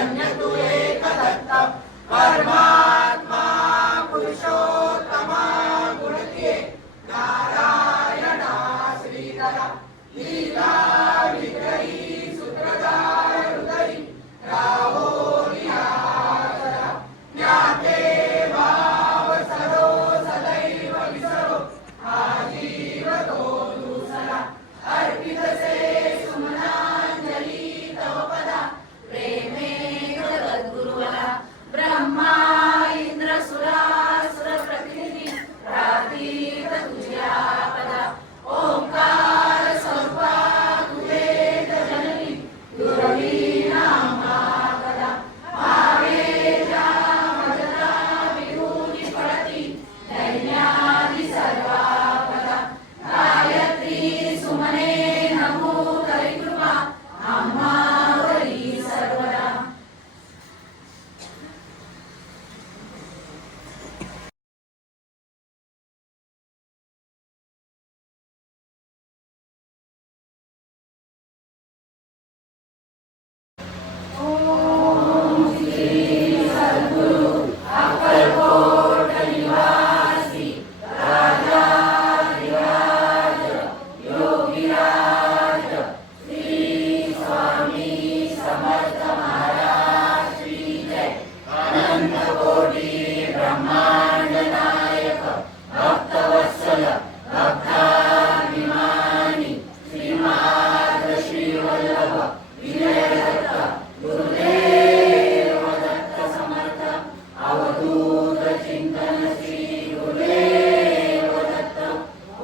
धन्य तू एक दत्त परमात्मा पुरुषोत्तमा गुणतीये नारायणा श्रीधरा लीला विग्रही सूत्रधार हृदयी राहो निहारा ज्ञाते भाव सरो सदैव विसरो आजीव तो दूसरा अर्पित से सुमनांजलि तव पदा प्रेमे जगद्गुरुवरा ब्रह्मा इंद्र सुरासुर प्रतिनिधी प्रार्थीत तुझ्या पदा ओंकार स्वरूपा तुझेत जननी दुर्वी नामा कदा भावे ज्या मदता विभूती पडती दैन्यादि सर्वा पदा गायत्री सुमने नमो करी कृपा आम्हावरी सर्वदा अक्कलकोट निवासी राजाधिराज योगीराज श्री स्वामी समर्थ महाराज श्री जय अनंत कोटी ब्रह्मांड नायक भक्तवत्सल भक्ताभिमानी श्रीमाद श्री वल्लभ विजयदत्त गुरुदेव दत्त समर्थ अवधूत चिंतन श्री गुरुदेव दत्त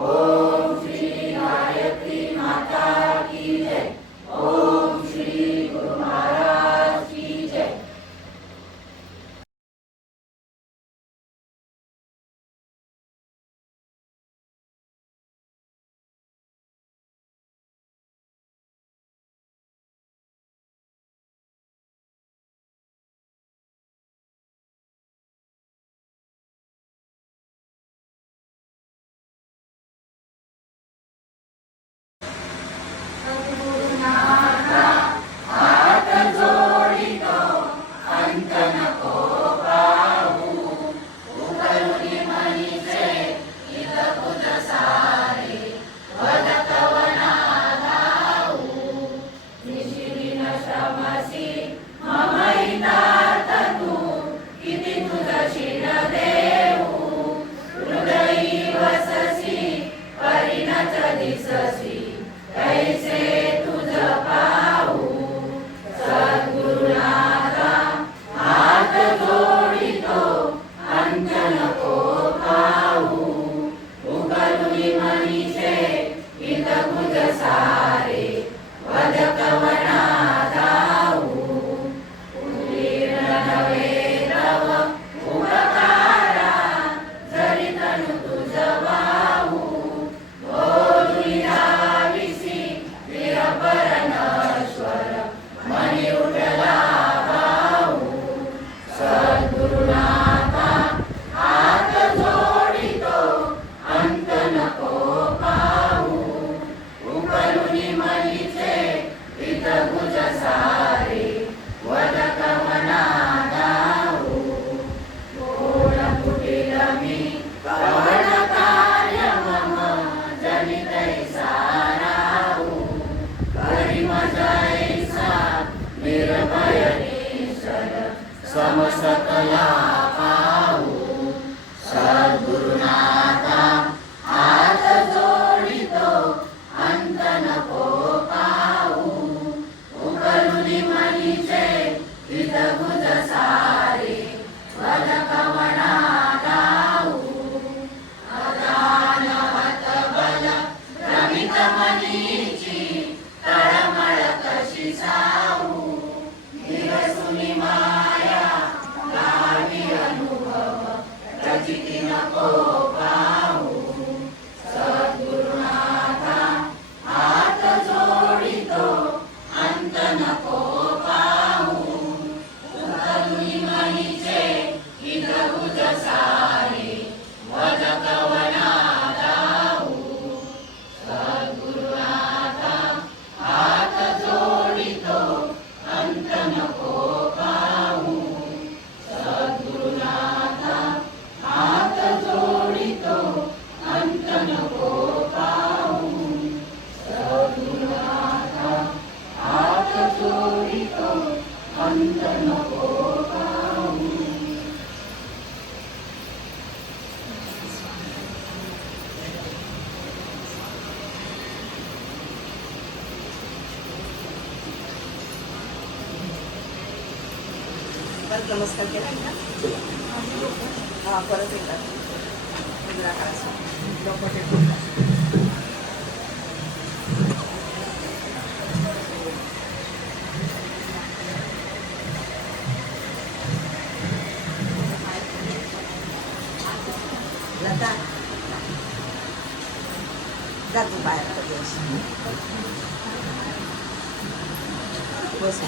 ओम श्री गायत्री माता की जय ओम श्री गुरु महाराज की जय हात जोडितो अंत नको पाहू उकलुनी मनीचे इत कुज सारे वदकवना धावू निशिदिन श्रमसी मम हितार्थ तू किती तुझ शिर देऊ हृदयी वससी परिणत दिससी कैसे तुझ पाहू सद्गुरुनाथा हात जोडितो अंत नको पाहू उकलुनी मनीचे इत कुज सारे वदकवना धावू उदीर्ण नवे तव उपकारा जरी तनु तुझ वाहू बोलुनी धाविसी वीरपर नश्वर मनी उठला भाऊ सद्गुरुनाथा हात जोडितो अंत नको पाहू उकलुनी मनीचे इत कुज सारे वदकवना धावू कोण कुटील मी कवण कार्य मम जनितै साराऊ करी मजैसा निर्भय निश्चल समसकला पाहू सद्गुरुनाथा हात जोडितो अंत नको पाहू उकलुनी मनीचे इत कुज सारे वदकवना धावू अदानवत बल भ्रमित मनीची तळमळ कशी सावू निरसुनी माया गावी अनुभव रचिती नको पाहू सद्गुरुनाथा हात जोडितो अंत नको पाहू अंत नको पाहू. परत नमस्कार केला का? हा परत एकदा लता जातो बाहेर बस